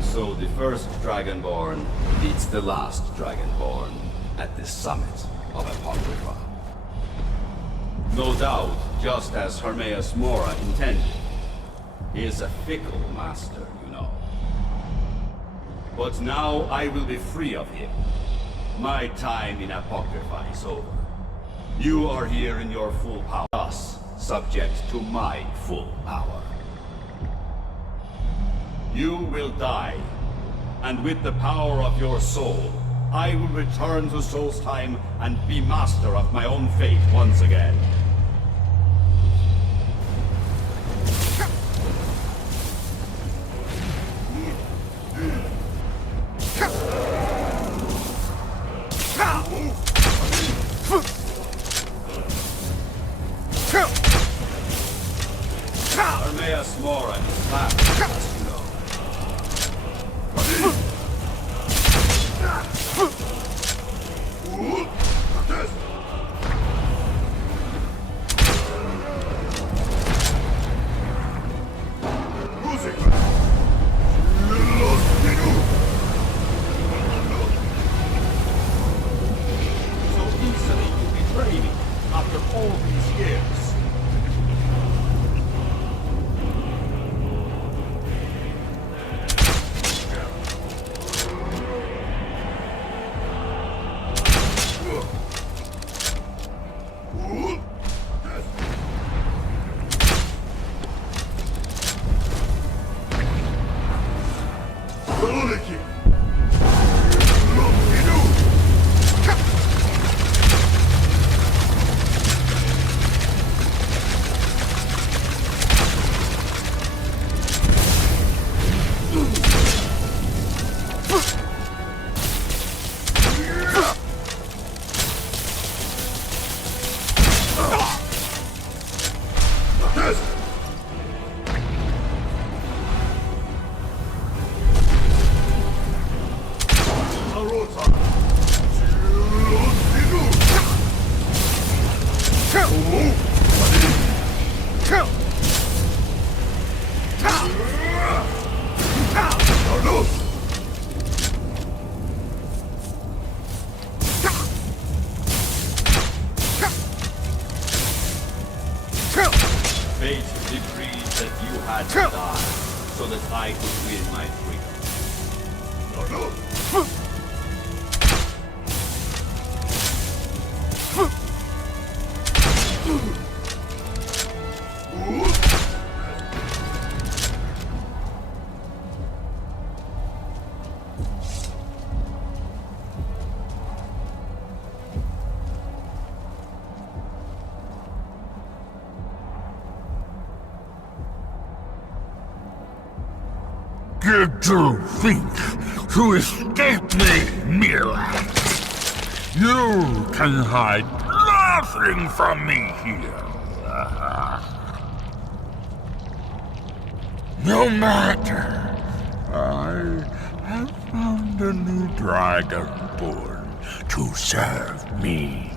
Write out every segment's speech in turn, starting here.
And so the first Dragonborn meets the last Dragonborn at the summit of Apocrypha. No doubt, just as Hermaeus Mora intended. He is a fickle master, you know. But now I will be free of him. My time in Apocrypha is over. You are here in your full power, thus subject to my full power. You will die, and with the power of your soul, I will return to Solstheim and be master of my own fate once again. Hermaeus Mora is laughing, as you know. So easily you betray me after all these years. Fate decreed that you had to die, so that I could win my freedom. No. Did you think to escape me, Mira? You can hide nothing from me here. No matter, I have found a new Dragonborn to serve me.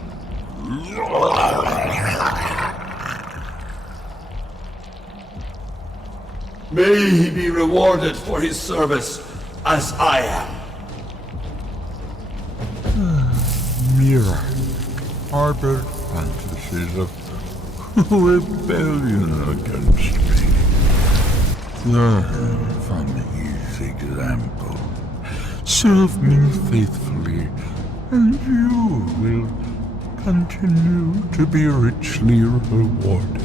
May he be rewarded for his service, as I am. Mira harbored fantasies of rebellion against me. Learn from his example. Serve me faithfully, and you will continue to be richly rewarded.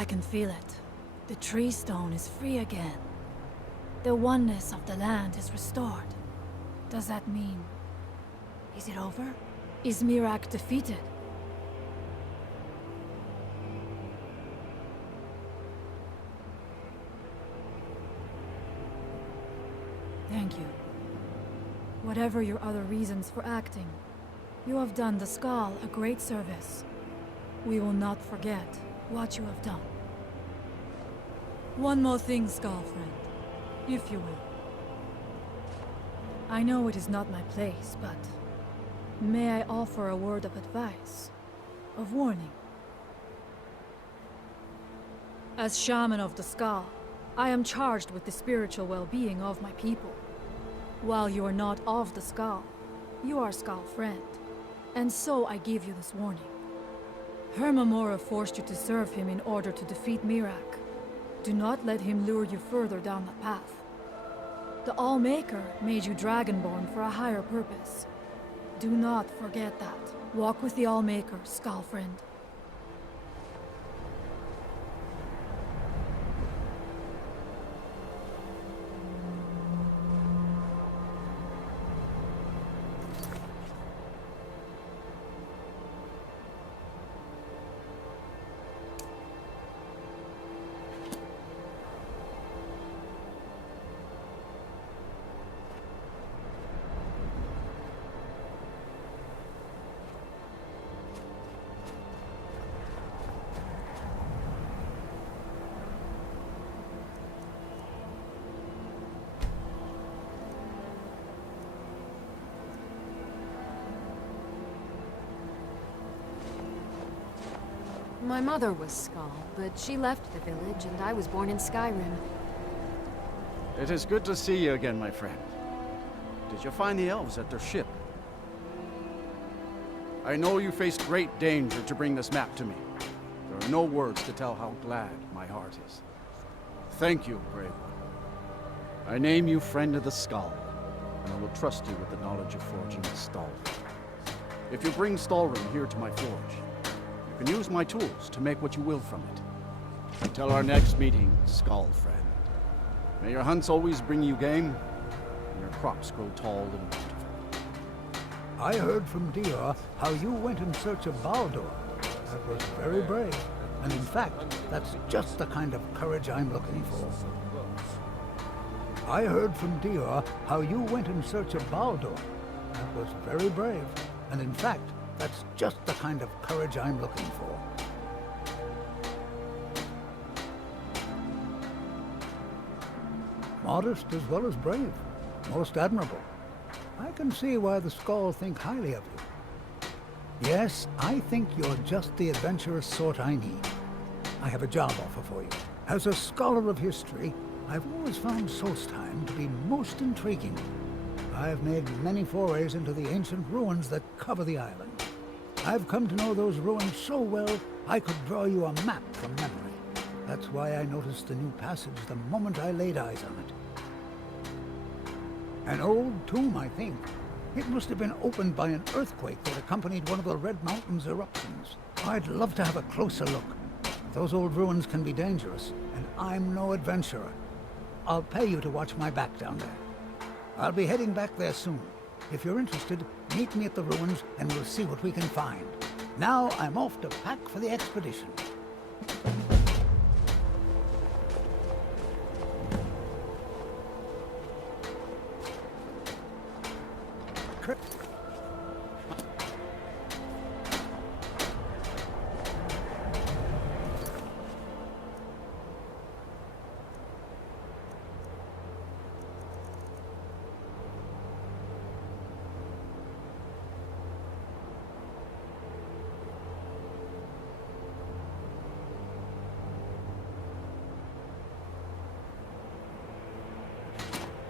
I can feel it. The tree stone is free again. The oneness of the land is restored. Does that mean... is it over? Is Miraak defeated? Thank you. Whatever your other reasons for acting, you have done the Skull a great service. We will not forget what you have done. One more thing, Skull friend, if you will. I know it is not my place, but may I offer a word of advice, of warning? As Shaman of the Skull, I am charged with the spiritual well-being of my people. While you are not of the Skull, you are Skull friend, and so I give you this warning. Hermamora forced you to serve him in order to defeat Miraak. Do not let him lure you further down the path. The Allmaker made you Dragonborn for a higher purpose. Do not forget that. Walk with the Allmaker, Skull friend. My mother was Skull, but she left the village and I was born in Skyrim. It is good to see you again, my friend. Did you find the elves at their ship? I know you faced great danger to bring this map to me. There are no words to tell how glad my heart is. Thank you, brave one. I name you Friend of the Skull, and I will trust you with the knowledge of forging a Stalwart. If you bring Stalrim here to my forge, you can use my tools to make what you will from it. Until our next meeting, Skull friend. May your hunts always bring you game, and your crops grow tall and beautiful. I heard from Dior how you went in search of Baldur. That was very brave. And in fact, that's just the kind of courage I'm looking for. I heard from Dior how you went in search of Baldur. That was very brave. And in fact, that's just the kind of courage I'm looking for. Modest as well as brave. Most admirable. I can see why the Skull think highly of you. Yes, I think you're just the adventurous sort I need. I have a job offer for you. As a scholar of history, I've always found Solstheim to be most intriguing. I've made many forays into the ancient ruins that cover the island. I've come to know those ruins so well, I could draw you a map from memory. That's why I noticed the new passage the moment I laid eyes on it. An old tomb, I think. It must have been opened by an earthquake that accompanied one of the Red Mountain's eruptions. I'd love to have a closer look. Those old ruins can be dangerous, and I'm no adventurer. I'll pay you to watch my back down there. I'll be heading back there soon. If you're interested, meet me at the ruins and we'll see what we can find. Now I'm off to pack for the expedition.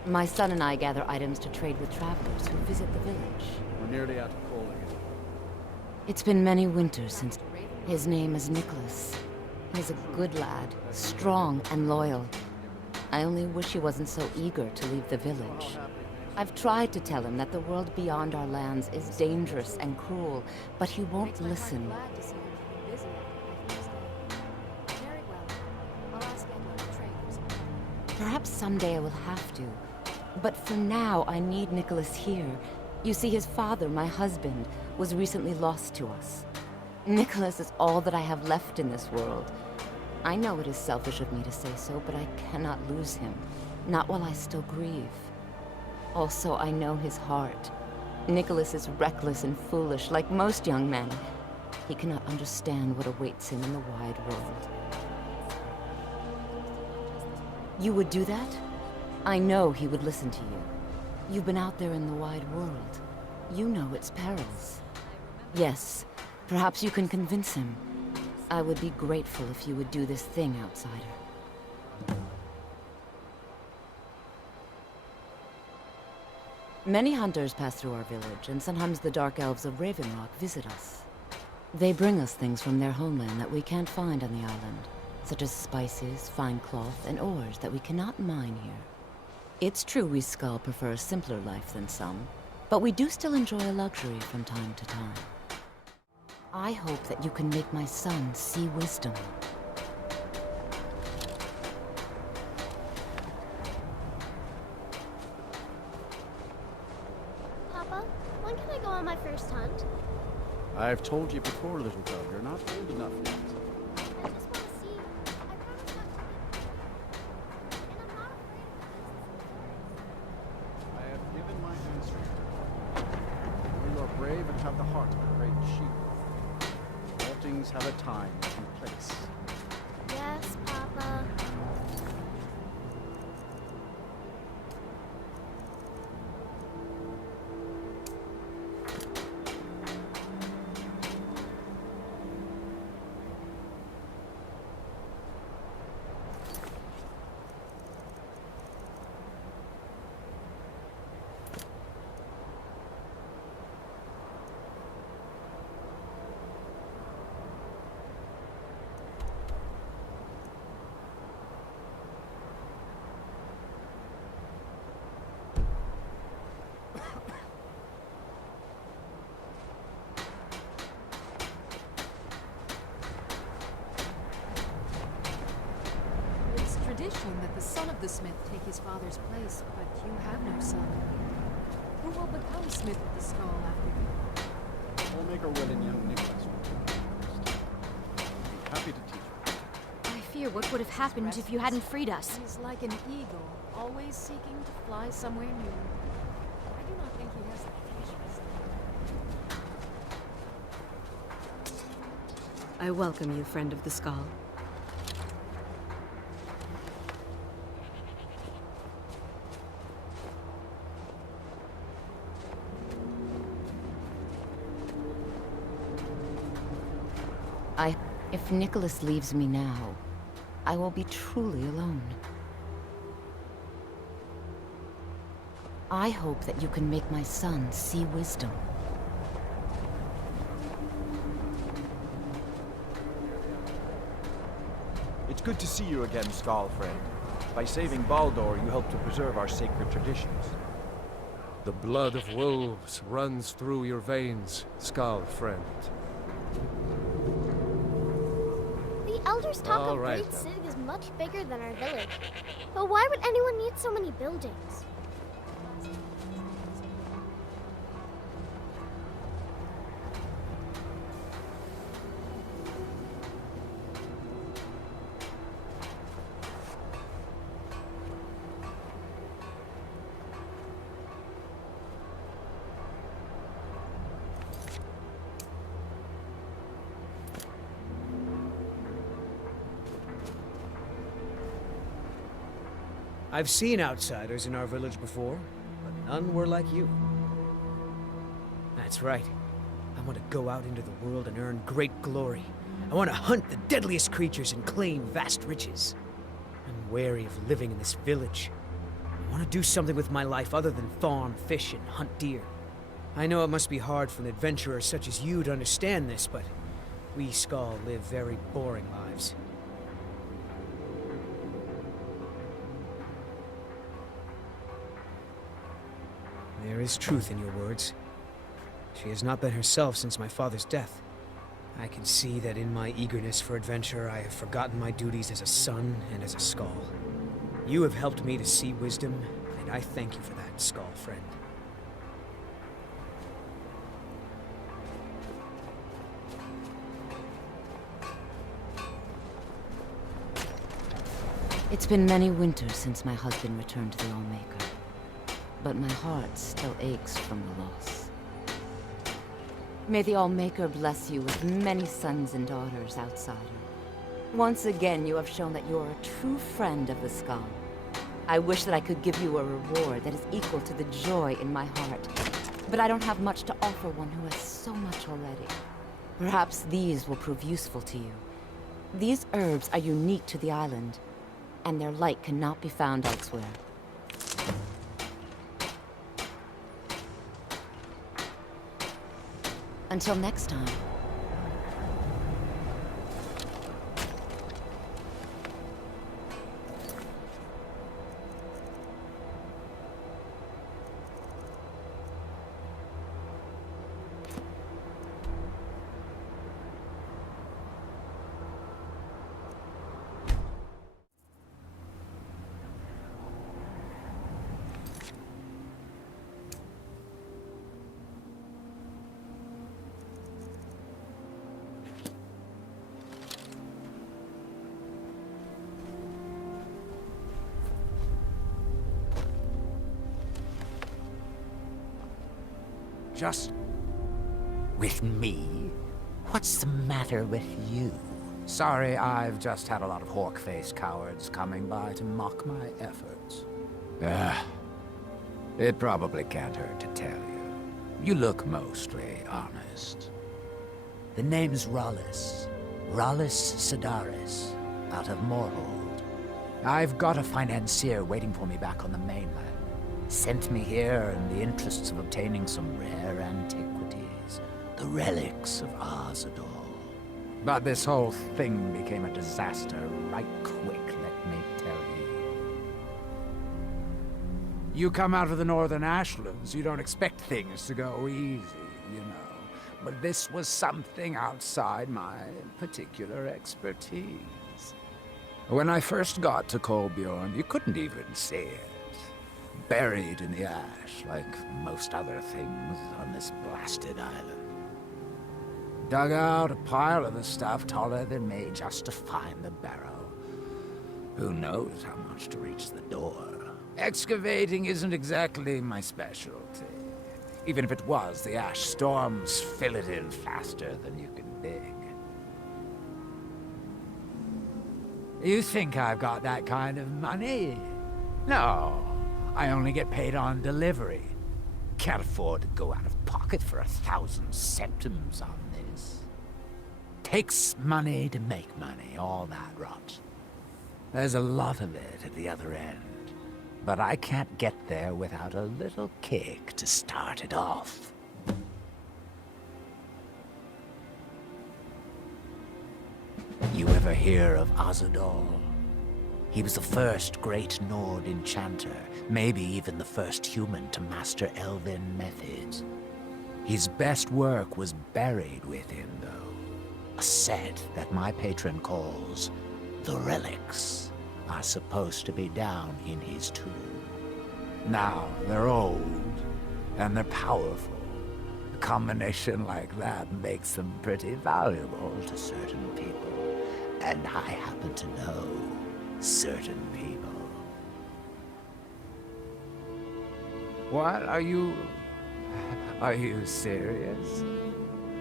My son and I gather items to trade with travelers who visit the village. We're nearly out of coal again. It's been many winters since... His name is Nicholas. He's a good lad, strong and loyal. I only wish he wasn't so eager to leave the village. I've tried to tell him that the world beyond our lands is dangerous and cruel, but he won't listen. Glad to see that you've been busy after Bethesda. Very well. I'll ask Edward to trade for some time. Perhaps someday I will have to. But for now, I need Nicholas here. You see, his father, my husband, was recently lost to us. Nicholas is all that I have left in this world. I know it is selfish of me to say so, but I cannot lose him. Not while I still grieve. Also, I know his heart. Nicholas is reckless and foolish, like most young men. He cannot understand what awaits him in the wide world. You would do that? I know he would listen to you. You've been out there in the wide world. You know its perils. Yes, perhaps you can convince him. I would be grateful if you would do this thing, outsider. Many hunters pass through our village, and sometimes the dark elves of Ravenrock visit us. They bring us things from their homeland that we can't find on the island, such as spices, fine cloth, and ores that we cannot mine here. It's true we Skull prefer a simpler life than some, but we do still enjoy a luxury from time to time. I hope that you can make my son see wisdom. Papa, when can I go on my first hunt? I've told you before, little girl, you're not old enough yet. I just want to see. I promise not to get... And I'm not afraid of the beasts. I have given my answer. You are brave and have the heart of a great chief. All things have a time and place. Yes, Papa. It's tradition that the son of the smith take his father's place, but you have no son. Who will become smith of the skull after you? We'll make our will in young Nicholas. Happy to teach you. I fear what would have happened if you hadn't freed us. He's like an eagle, always seeking to fly somewhere new. I do not think he has the patience. I welcome you, friend of the skull. If Nicholas leaves me now, I will be truly alone. I hope that you can make my son see wisdom. It's good to see you again, Skull friend. By saving Baldur, you helped to preserve our sacred traditions. The blood of wolves runs through your veins, Skull friend. The elders talk All of right, Great then. City is much bigger than our village. But why would anyone need so many buildings? I've seen outsiders in our village before, but none were like you. That's right. I want to go out into the world and earn great glory. I want to hunt the deadliest creatures and claim vast riches. I'm wary of living in this village. I want to do something with my life other than farm, fish, and hunt deer. I know it must be hard for an adventurer such as you to understand this, but we Skull live very boring lives. There is truth in your words. She has not been herself since my father's death. I can see that in my eagerness for adventure, I have forgotten my duties as a son and as a Skull. You have helped me to see wisdom, and I thank you for that, Skull friend. It's been many winters since my husband returned to the Allmaker, but my heart still aches from the loss. May the Allmaker bless you with many sons and daughters, outsider. Once again, you have shown that you are a true friend of the Skull. I wish that I could give you a reward that is equal to the joy in my heart, but I don't have much to offer one who has so much already. Perhaps these will prove useful to you. These herbs are unique to the island, and their light cannot be found elsewhere. Until next time. Just with me? What's the matter with you? Sorry, I've just had a lot of hawk-faced cowards coming by to mock my efforts. It probably can't hurt to tell you. You look mostly honest. The name's Rollis. Rollis Sedaris, out of Moorhold. I've got a financier waiting for me back on the mainland. Sent me here in the interests of obtaining some rare antiquities, the relics of Azador. But this whole thing became a disaster right quick, let me tell you. You come out of the northern ashlands, you don't expect things to go easy, you know. But this was something outside my particular expertise. When I first got to Kolbjorn, you couldn't even see it. Buried in the ash, like most other things on this blasted island. Dug out a pile of the stuff taller than me just to find the barrow. Who knows how much to reach the door? Excavating isn't exactly my specialty. Even if it was, the ash storms fill it in faster than you can dig. You think I've got that kind of money? No. I only get paid on delivery. Can't afford to go out of pocket for 1,000 septims on this. Takes money to make money, all that rot. There's a lot of it at the other end, but I can't get there without a little kick to start it off. You ever hear of Azador? He was the first great Nord enchanter, maybe even the first human to master elven methods. His best work was buried with him, though. A set that my patron calls the relics are supposed to be down in his tomb. Now, they're old, and they're powerful. A combination like that makes them pretty valuable to certain people. And I happen to know certain people. What? Are you serious?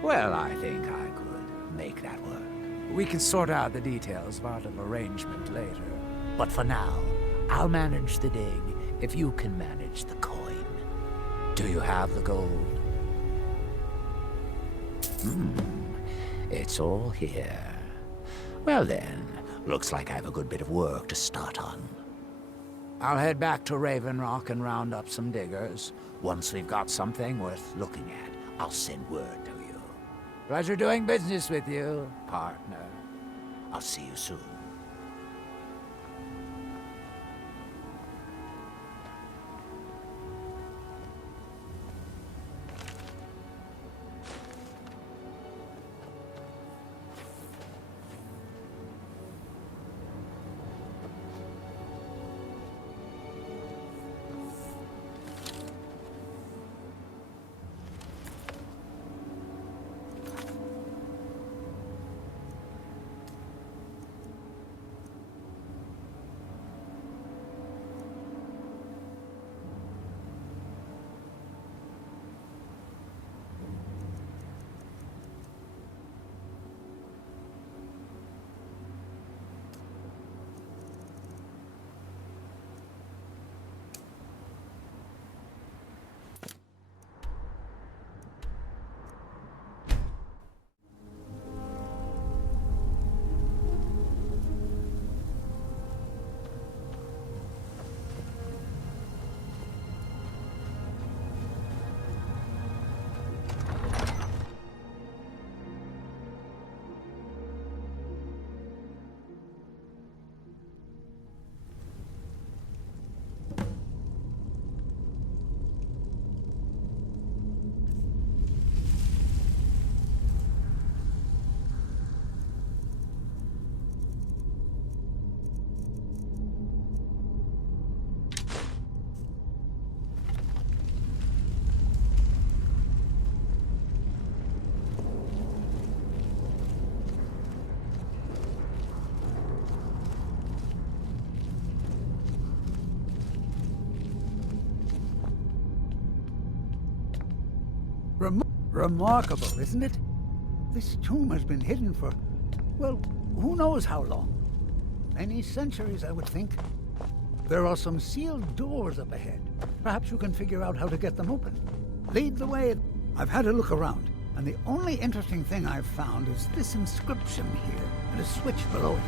Well, I think I could make that work. We can sort out the details of our little arrangement later. But for now, I'll manage the dig if you can manage the coin. Do you have the gold? It's all here. Well then, looks like I have a good bit of work to start on. I'll head back to Raven Rock and round up some diggers. Once we've got something worth looking at, I'll send word to you. Pleasure doing business with you, partner. I'll see you soon. Remarkable, isn't it? This tomb has been hidden for, well, who knows how long. Many centuries, I would think. There are some sealed doors up ahead. Perhaps you can figure out how to get them open. Lead the way. I've had a look around, and the only interesting thing I've found is this inscription here, and a switch below it.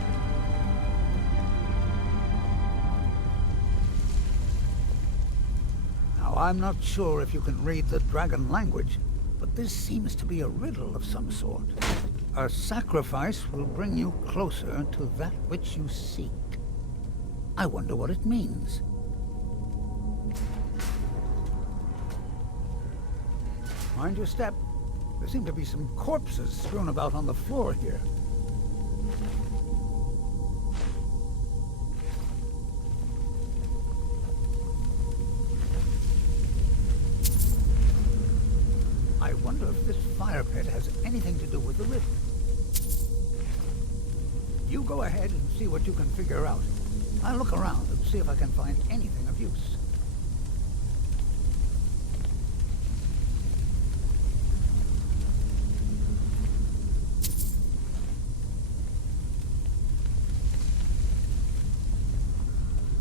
Now, I'm not sure if you can read the dragon language, but this seems to be a riddle of some sort. A sacrifice will bring you closer to that which you seek. I wonder what it means. Mind your step. There seem to be some corpses strewn about on the floor here. I wonder if this fire pit has anything to do with the riddle. You go ahead and see what you can figure out. I'll look around and see if I can find anything of use.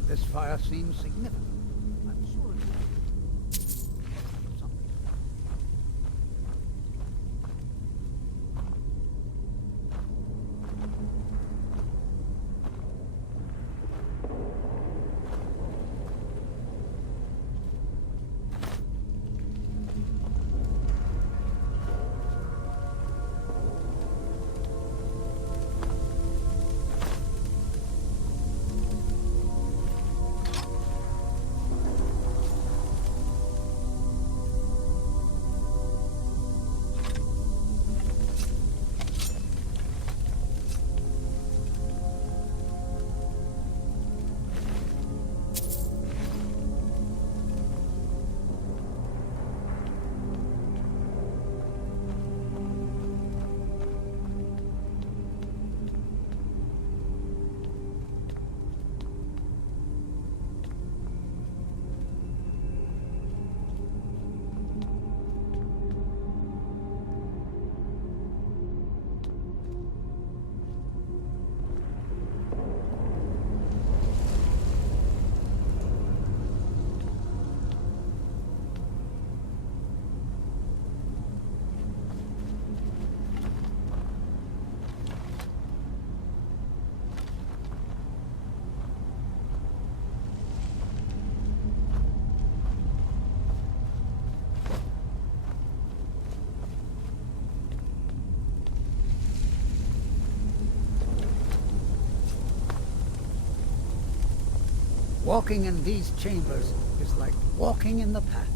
This fire seems significant. I'm sure it's something. Walking in these chambers is like walking in the past.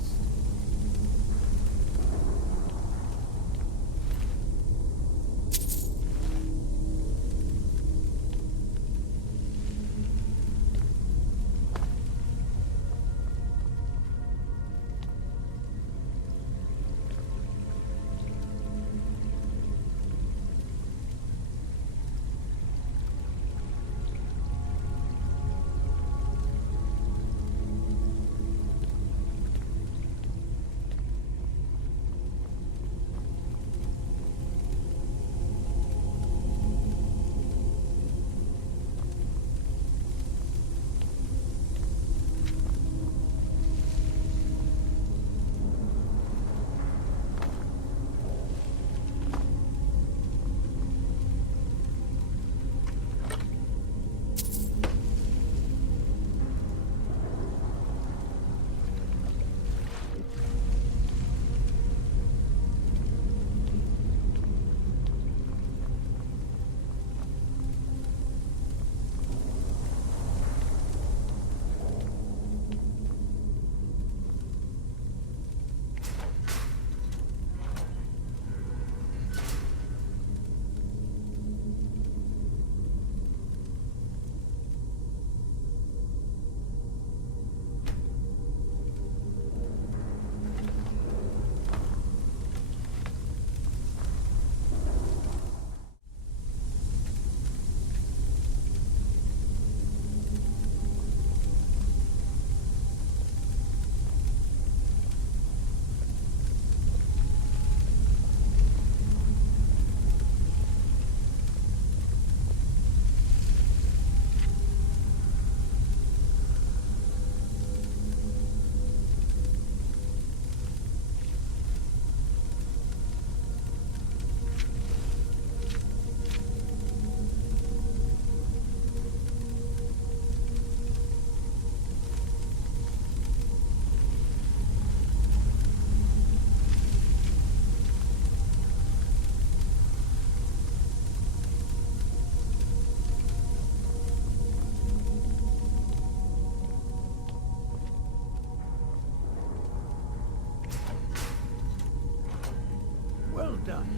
Well done.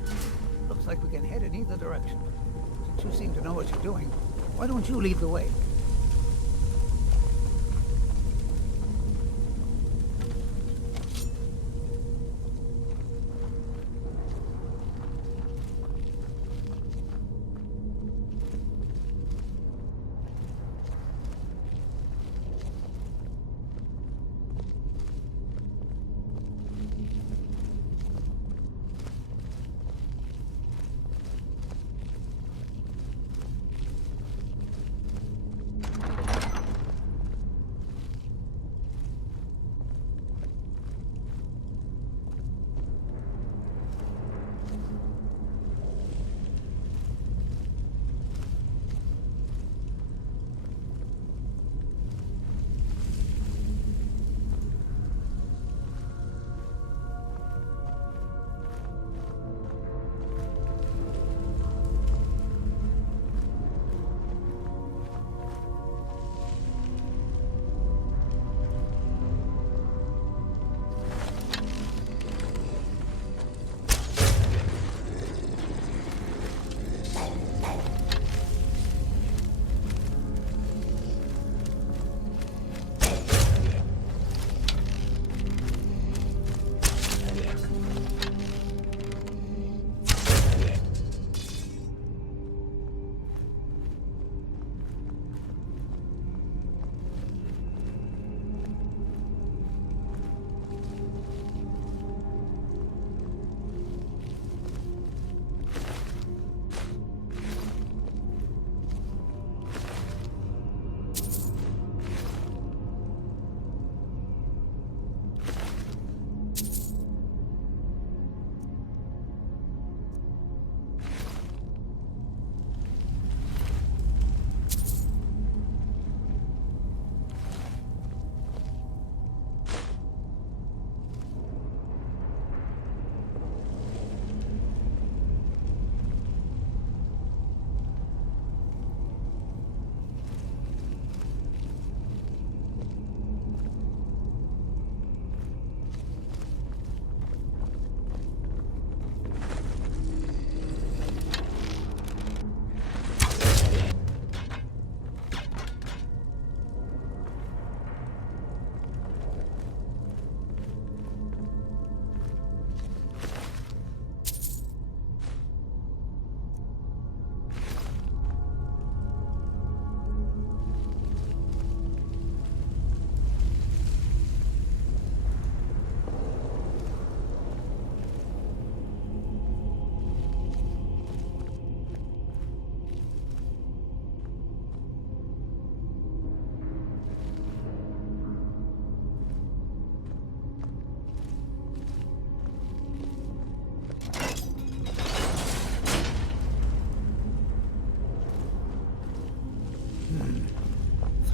Looks like we can head in either direction. Since you seem to know what you're doing, why don't you lead the way?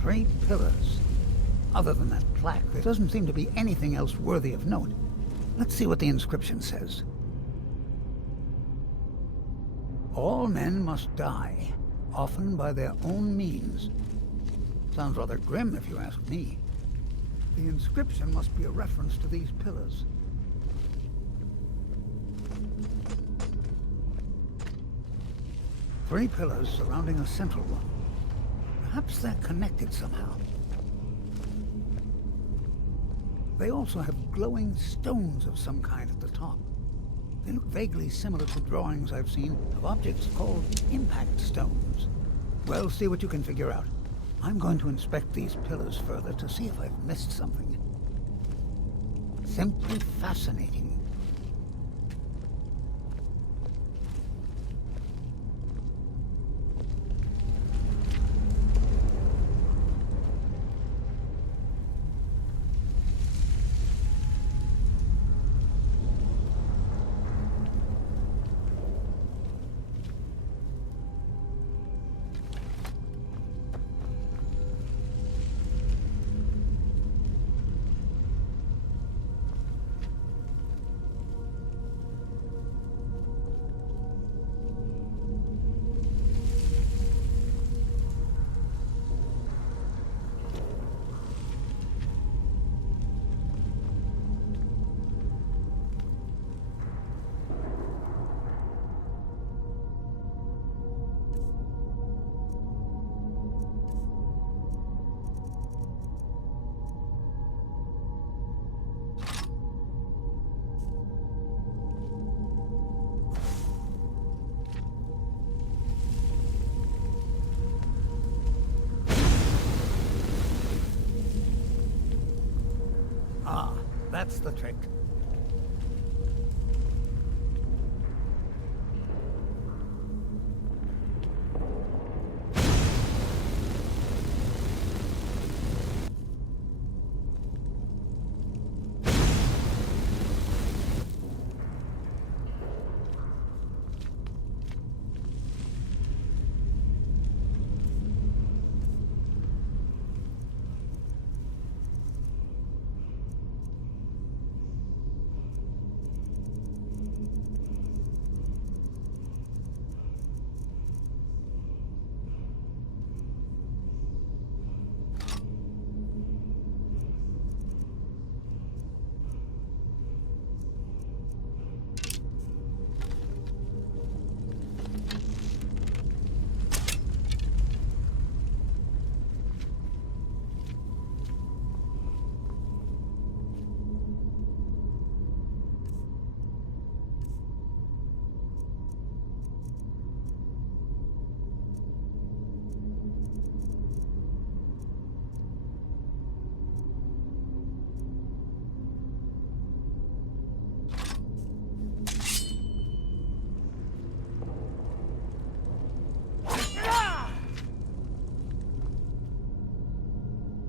3 pillars. Other than that plaque, there doesn't seem to be anything else worthy of note. Let's see what the inscription says. All men must die, often by their own means. Sounds rather grim, if you ask me. The inscription must be a reference to these pillars. Three pillars surrounding a central one. Perhaps they're connected somehow. They also have glowing stones of some kind at the top. They look vaguely similar to drawings I've seen of objects called impact stones. Well, see what you can figure out. I'm going to inspect these pillars further to see if I've missed something. Simply fascinating. That's the trick.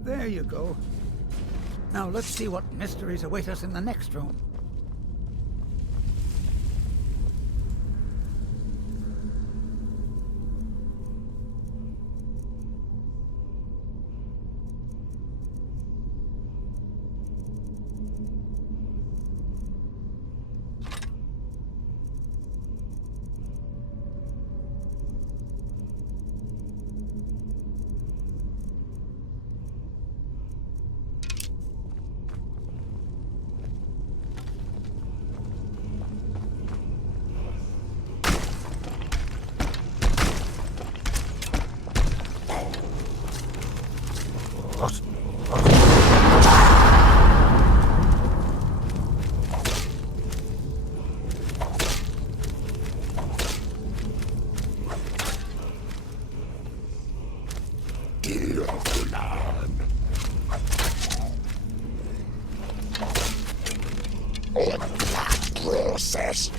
There you go. Now let's see what mysteries await us in the next room. Process.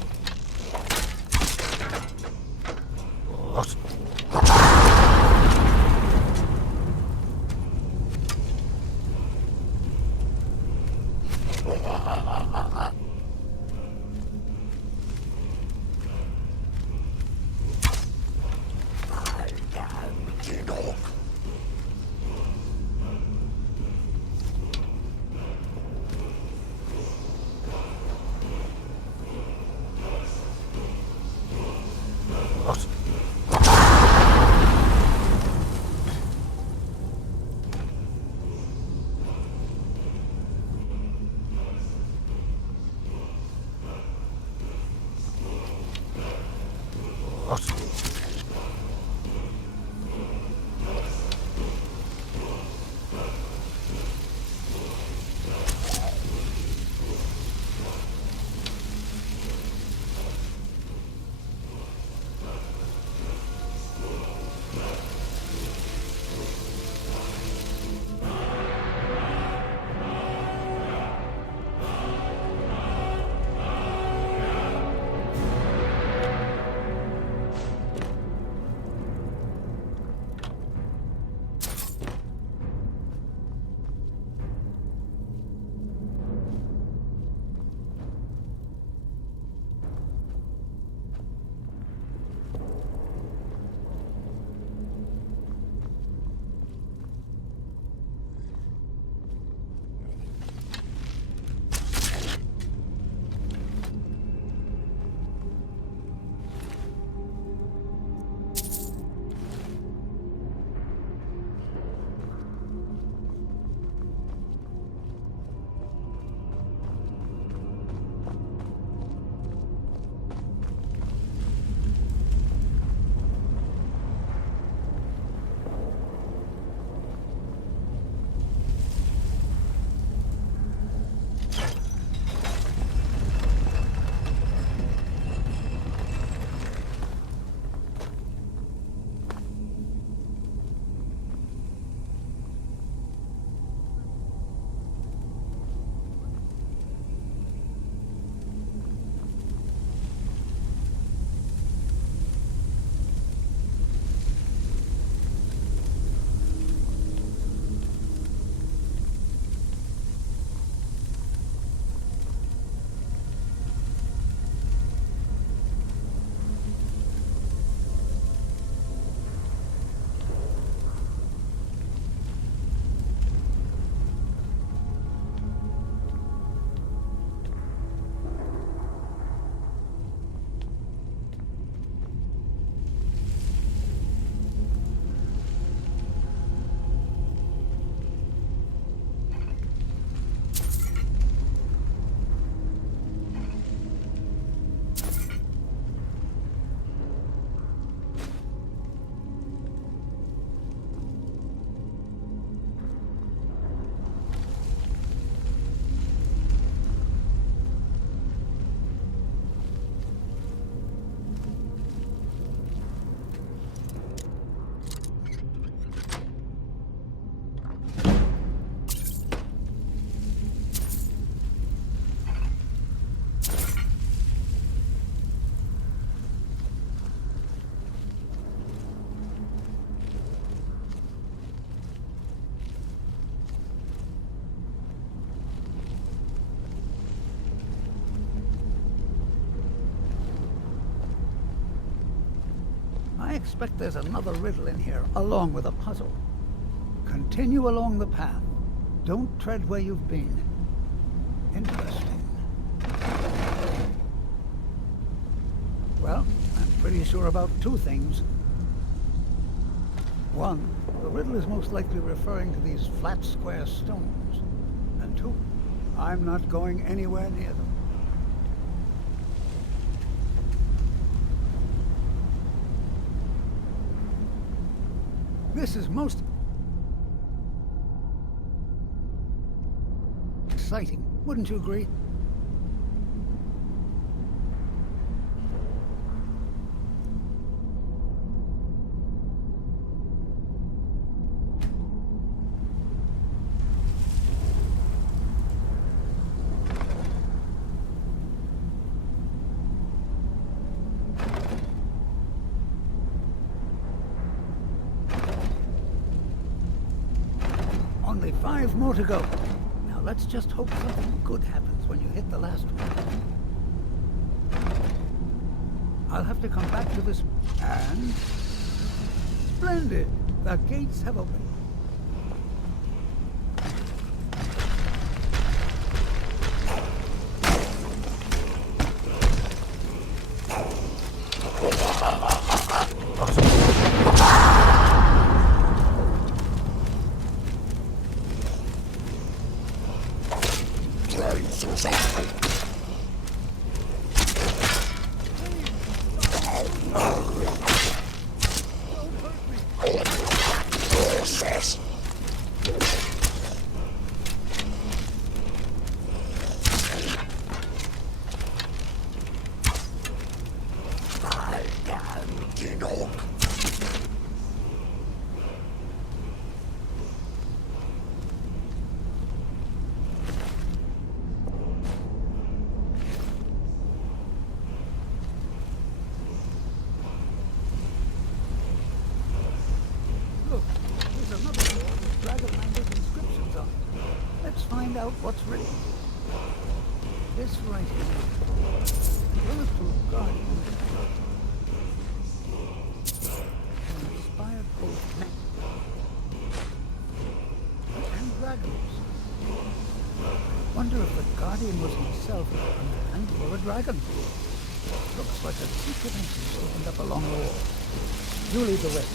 expect there's another riddle in here, along with a puzzle. Continue along the path. Don't tread where you've been. Interesting. Well, I'm pretty sure about two things. One, the riddle is most likely referring to these flat, square stones. And two, I'm not going anywhere near them. This is most exciting, wouldn't you agree? Only 5 more to go. Now let's just hope something good happens when you hit the last one. I'll have to come back to this. And... splendid! The gates have opened. Find out what's written. This right here. Bulletproof guardian. An inspired both men and dragons. I wonder if the guardian was himself a man or a dragon. Looks like a secret entrance opened up along the wall. You lead the way.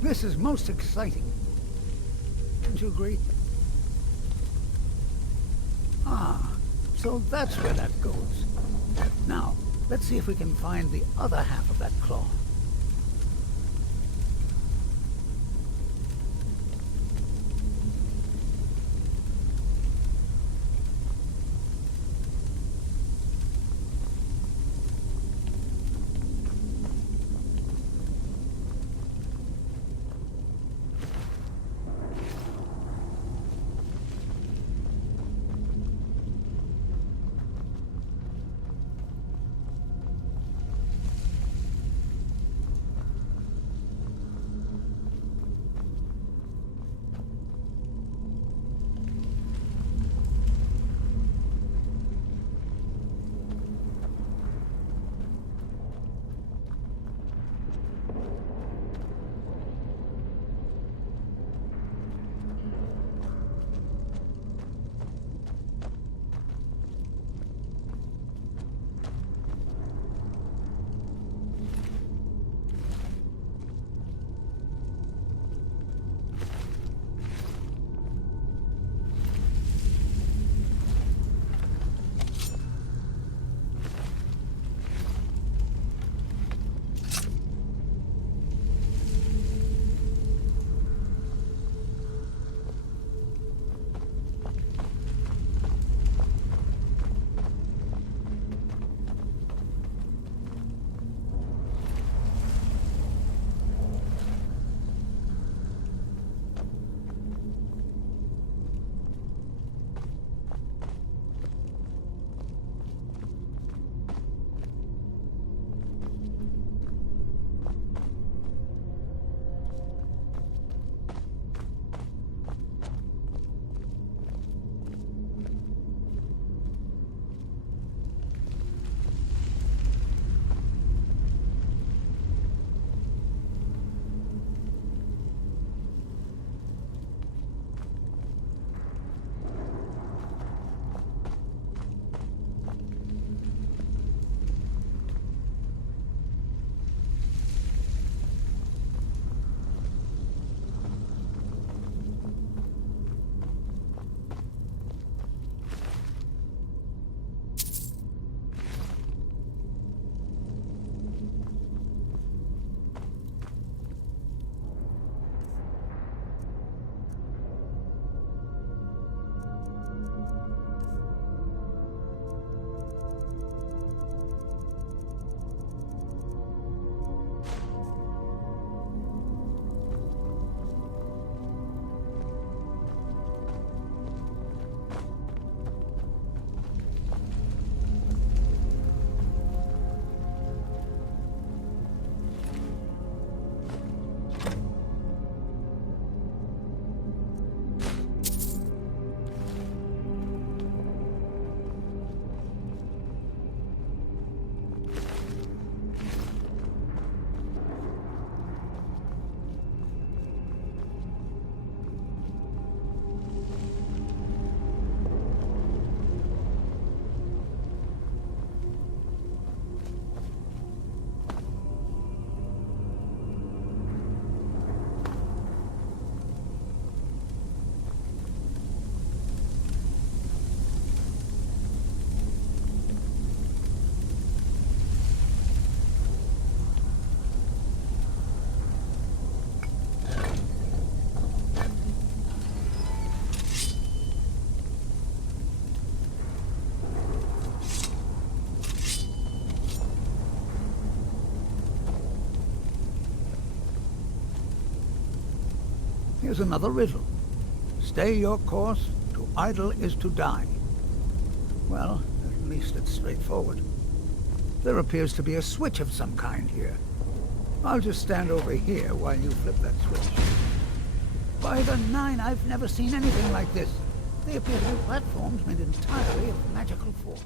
This is most exciting. Don't you agree? Ah, so that's where that goes. Now, let's see if we can find the other half of that claw. Here's another riddle. Stay your course, to idle is to die. Well, at least it's straightforward. There appears to be a switch of some kind here. I'll just stand over here while you flip that switch. By the nine, I've never seen anything like this. They appear to be platforms made entirely of magical force.